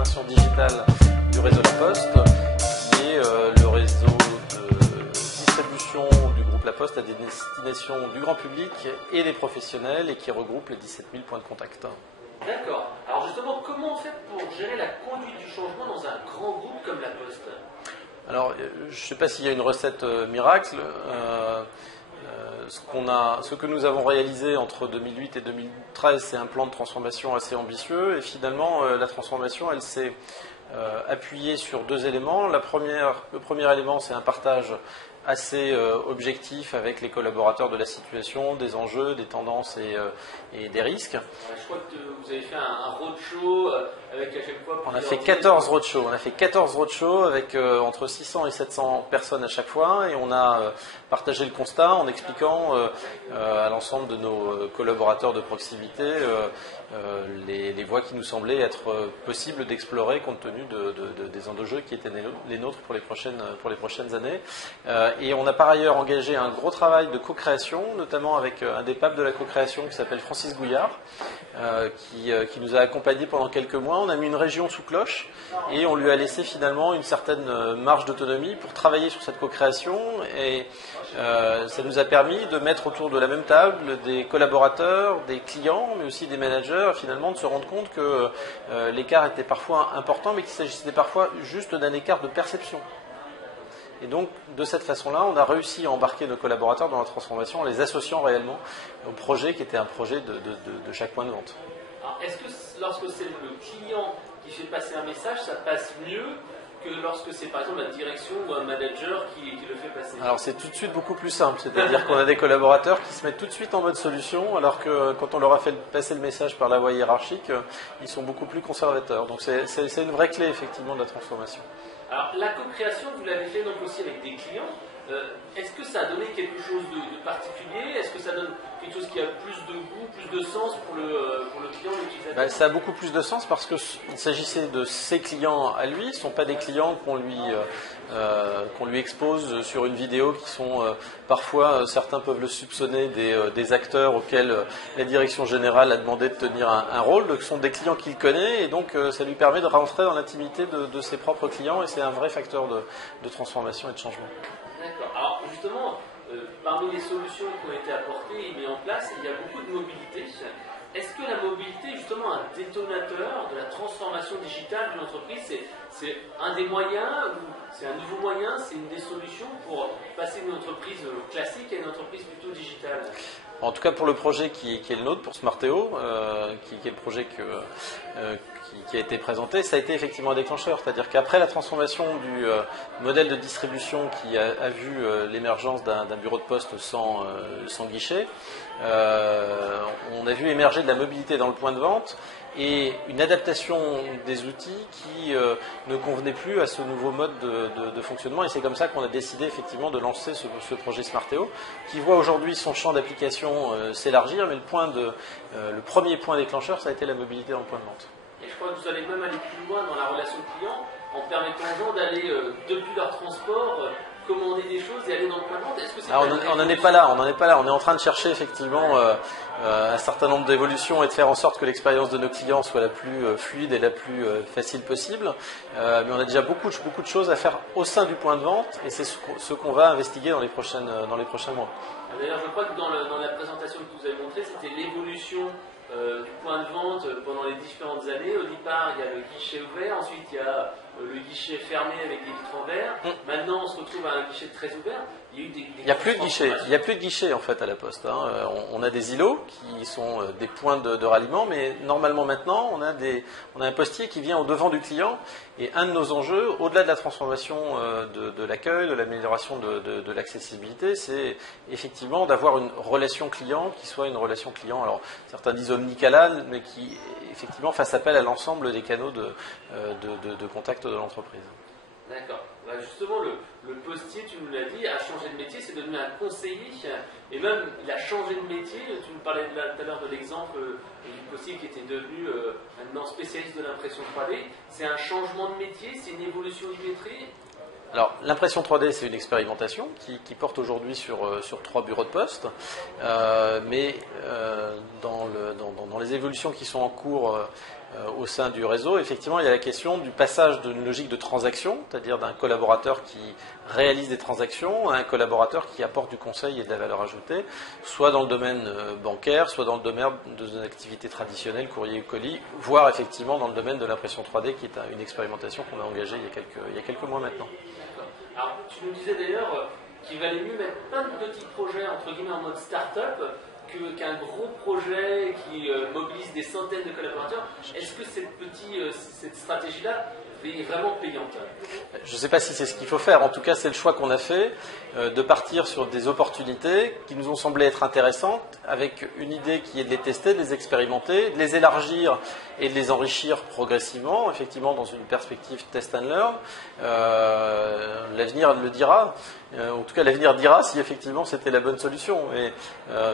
transformation digitale du réseau La Poste, qui est le réseau de distribution du groupe La Poste à destination du grand public et des professionnels et qui regroupe les 17 000 points de contact. D'accord. Alors justement, comment on fait pour gérer la conduite du changement dans un grand groupe comme La Poste? Alors, je ne sais pas s'il y a une recette miracle. Ce que nous avons réalisé entre 2008 et 2013, c'est un plan de transformation assez ambitieux. Et finalement, la transformation, elle s'est appuyée sur deux éléments. Le premier élément, c'est un partage assez objectif avec les collaborateurs de la situation, des enjeux, des tendances et des risques. Je crois que vous avez fait un roadshow avec à chaque fois... On a fait 14 roadshows. On a fait 14 roadshows avec entre 600 et 700 personnes à chaque fois et on a partagé le constat en expliquant à l'ensemble de nos collaborateurs de proximité les voies qui nous semblaient être possibles d'explorer compte tenu des enjeux qui étaient les nôtres pour les prochaines années. Et on a par ailleurs engagé un gros travail de co-création, notamment avec un des papes de la co-création qui s'appelle Francis Gouillard, qui nous a accompagnés pendant quelques mois. On a mis une région sous cloche et on lui a laissé finalement une certaine marge d'autonomie pour travailler sur cette co-création. Et ça nous a permis de mettre autour de la même table des collaborateurs, des clients, mais aussi des managers, finalement de se rendre compte que l'écart était parfois important, mais qu'il s'agissait parfois juste d'un écart de perception. Et donc, de cette façon-là, on a réussi à embarquer nos collaborateurs dans la transformation en les associant réellement au projet qui était un projet de chaque point de vente. Alors, est-ce que lorsque c'est le client qui fait passer un message, ça passe mieux que lorsque c'est par exemple la direction ou un manager qui le fait passer? Alors c'est tout de suite beaucoup plus simple, c'est-à-dire qu'on a des collaborateurs qui se mettent tout de suite en mode solution, alors que quand on leur a fait passer le message par la voie hiérarchique, ils sont beaucoup plus conservateurs. Donc c'est une vraie clé effectivement de la transformation. Alors la co-création, vous l'avez fait donc aussi avec des clients. Est-ce que ça a donné quelque chose de particulier? Est-ce que ça donne quelque chose qui a plus de goût, plus de sens pour le client, l'utilisateur? Ça a beaucoup plus de sens parce qu'il s'agissait de ses clients à lui, ce ne sont pas des clients qu'on lui expose sur une vidéo qui sont parfois, certains peuvent le soupçonner, des acteurs auxquels la direction générale a demandé de tenir un rôle. Donc, ce sont des clients qu'il connaît et donc ça lui permet de rentrer dans l'intimité de ses propres clients et c'est un vrai facteur de transformation et de changement. D'accord. Alors justement, parmi les solutions qui ont été apportées et mises en place, il y a beaucoup de mobilité. Est-ce que la mobilité est justement un détonateur de la transformation digitale d'une entreprise? C'est un des moyens, ou c'est un nouveau moyen, c'est une des solutions pour passer d'une entreprise classique à une entreprise plutôt digitale? En tout cas pour le projet qui est le nôtre, pour Smarteo, qui est le projet qui a été présenté, ça a été effectivement un déclencheur. C'est-à-dire qu'après la transformation du modèle de distribution qui a vu l'émergence d'un bureau de poste sans guichet, on a vu émerger de la mobilité dans le point de vente et une adaptation des outils qui ne convenait plus à ce nouveau mode de fonctionnement. Et c'est comme ça qu'on a décidé effectivement de lancer ce projet Smarteo, qui voit aujourd'hui son champ d'application s'élargir, mais le premier point déclencheur, ça a été la mobilité dans le point de vente. Et je crois que vous allez même aller plus loin dans la relation client en permettant aux gens d'aller depuis leur transport commander des choses et aller dans le point de vente. Est-ce que c'est on n'en est pas là, on est en train de chercher effectivement un certain nombre d'évolutions et de faire en sorte que l'expérience de nos clients soit la plus fluide et la plus facile possible. Mais on a déjà beaucoup de choses à faire au sein du point de vente et c'est ce qu'on va investiguer dans les prochains mois. D'ailleurs, je crois que dans la présentation que vous avez montrée, c'était l'évolution du point de vente pendant les différentes années. Au départ, il y a le guichet ouvert, ensuite il y a le guichet fermé avec des vitres en verre. Maintenant, on se retrouve à un guichet très ouvert. Il n'y a plus de guichet en fait à la Poste. On a des îlots qui sont des points de ralliement, mais normalement maintenant, on a un postier qui vient au devant du client. Et un de nos enjeux, au-delà de la transformation de l'accueil, de l'amélioration de l'accessibilité, c'est effectivement d'avoir une relation client qui soit une relation client. Alors certains disent omnicanal, mais qui effectivement fasse appel à l'ensemble des canaux de contact de l'entreprise. D'accord. Bah justement, le postier, tu nous l'as dit, a changé de métier, c'est devenu un conseiller, et même il a changé de métier. Tu nous parlais tout à l'heure de l'exemple du postier qui était devenu maintenant spécialiste de l'impression 3D. C'est un changement de métier, c'est une évolution du métier? Alors, l'impression 3D, c'est une expérimentation qui porte aujourd'hui sur 3 bureaux de poste, mais dans les évolutions qui sont en cours au sein du réseau. Effectivement, il y a la question du passage d'une logique de transaction, c'est-à-dire d'un collaborateur qui réalise des transactions, à un collaborateur qui apporte du conseil et de la valeur ajoutée, soit dans le domaine bancaire, soit dans le domaine de activités traditionnelles, courrier ou colis, voire effectivement dans le domaine de l'impression 3D, qui est une expérimentation qu'on a engagée il y a quelques mois maintenant. Alors, tu nous disais d'ailleurs qu'il valait mieux mettre plein de petits projets, entre guillemets, en mode start-up, qu'un gros projet qui mobilise des centaines de collaborateurs. Est-ce que cette stratégie-là est vraiment payante? Je ne sais pas si c'est ce qu'il faut faire. En tout cas, c'est le choix qu'on a fait, de partir sur des opportunités qui nous ont semblé être intéressantes, avec une idée qui est de les tester, de les expérimenter, de les élargir et de les enrichir progressivement, effectivement dans une perspective test and learn. L'avenir le dira. En tout cas, l'avenir dira si effectivement c'était la bonne solution. Et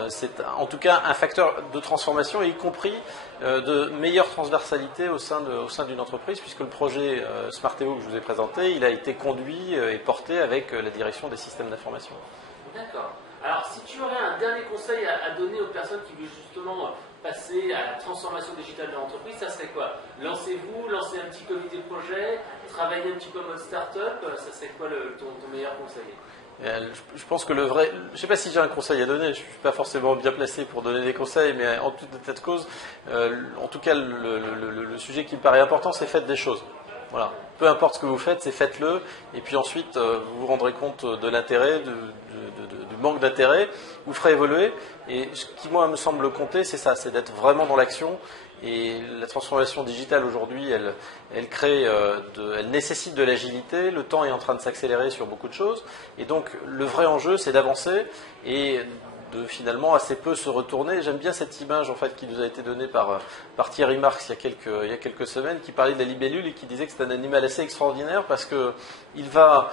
c'est en tout cas un facteur de transformation, y compris de meilleure transversalité au sein d'une entreprise, puisque le projet Smarteo que je vous ai présenté, il a été conduit et porté avec la direction des systèmes d'information. D'accord. Alors, si tu aurais un dernier conseil à donner aux personnes qui veulent justement passer à la transformation digitale de l'entreprise, ça serait quoi? Lancez-vous, lancez un petit comité de projet, travaillez un petit peu en mode start-up, ça serait quoi ton meilleur conseil? Je pense que le vrai... Je ne sais pas si j'ai un conseil à donner, je ne suis pas forcément bien placé pour donner des conseils, mais en toute état de cause, en tout cas, le sujet qui me paraît important, c'est faites des choses. Voilà. Peu importe ce que vous faites, c'est faites-le, et puis ensuite, vous vous rendrez compte de l'intérêt, du manque d'intérêt, vous ferez évoluer, et ce qui, moi, me semble compter, c'est ça, c'est d'être vraiment dans l'action. Et la transformation digitale aujourd'hui, elle nécessite de l'agilité. Le temps est en train de s'accélérer sur beaucoup de choses. Et donc, le vrai enjeu, c'est d'avancer et de finalement assez peu se retourner. J'aime bien cette image en fait qui nous a été donnée par Thierry Marx il y a quelques semaines, qui parlait de la libellule et qui disait que c'est un animal assez extraordinaire parce que il va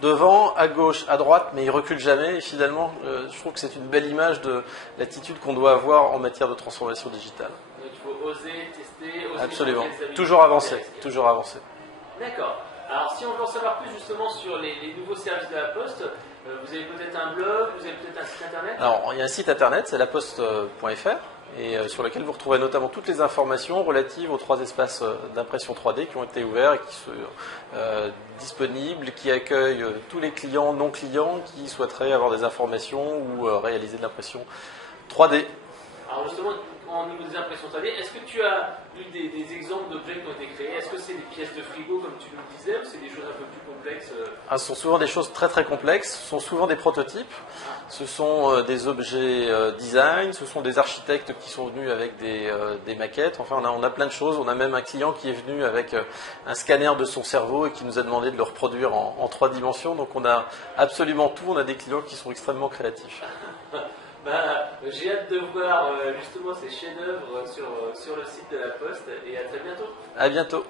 devant, à gauche, à droite, mais il recule jamais. Et finalement, je trouve que c'est une belle image de l'attitude qu'on doit avoir en matière de transformation digitale. Donc il faut oser, tester, oser. Absolument. Toujours avancer. Toujours avancer. D'accord. Alors si on veut en savoir plus justement sur les nouveaux services de la Poste, vous avez peut-être un blog, vous avez peut-être un site internet? Alors il y a un site internet, c'est laposte.fr, et sur lequel vous retrouverez notamment toutes les informations relatives aux 3 espaces d'impression 3D qui ont été ouverts et qui sont disponibles, qui accueillent tous les clients, non clients, qui souhaiteraient avoir des informations ou réaliser de l'impression 3D. Alors justement, en niveau des impressions 3D, est-ce que tu as eu des exemples d'objets qui ont été créés? Est-ce que c'est des pièces de frigo comme tu nous disais, ou c'est des choses un peu plus complexes? Ce sont souvent des choses très très complexes, ce sont souvent des prototypes, ce sont des objets design, ce sont des architectes qui sont venus avec des maquettes, enfin on a plein de choses. On a même un client qui est venu avec un scanner de son cerveau et qui nous a demandé de le reproduire en 3 dimensions, donc on a absolument tout, on a des clients qui sont extrêmement créatifs. J'ai hâte de voir justement ces chefs-d'œuvre sur le site de la Poste, et à très bientôt. À bientôt.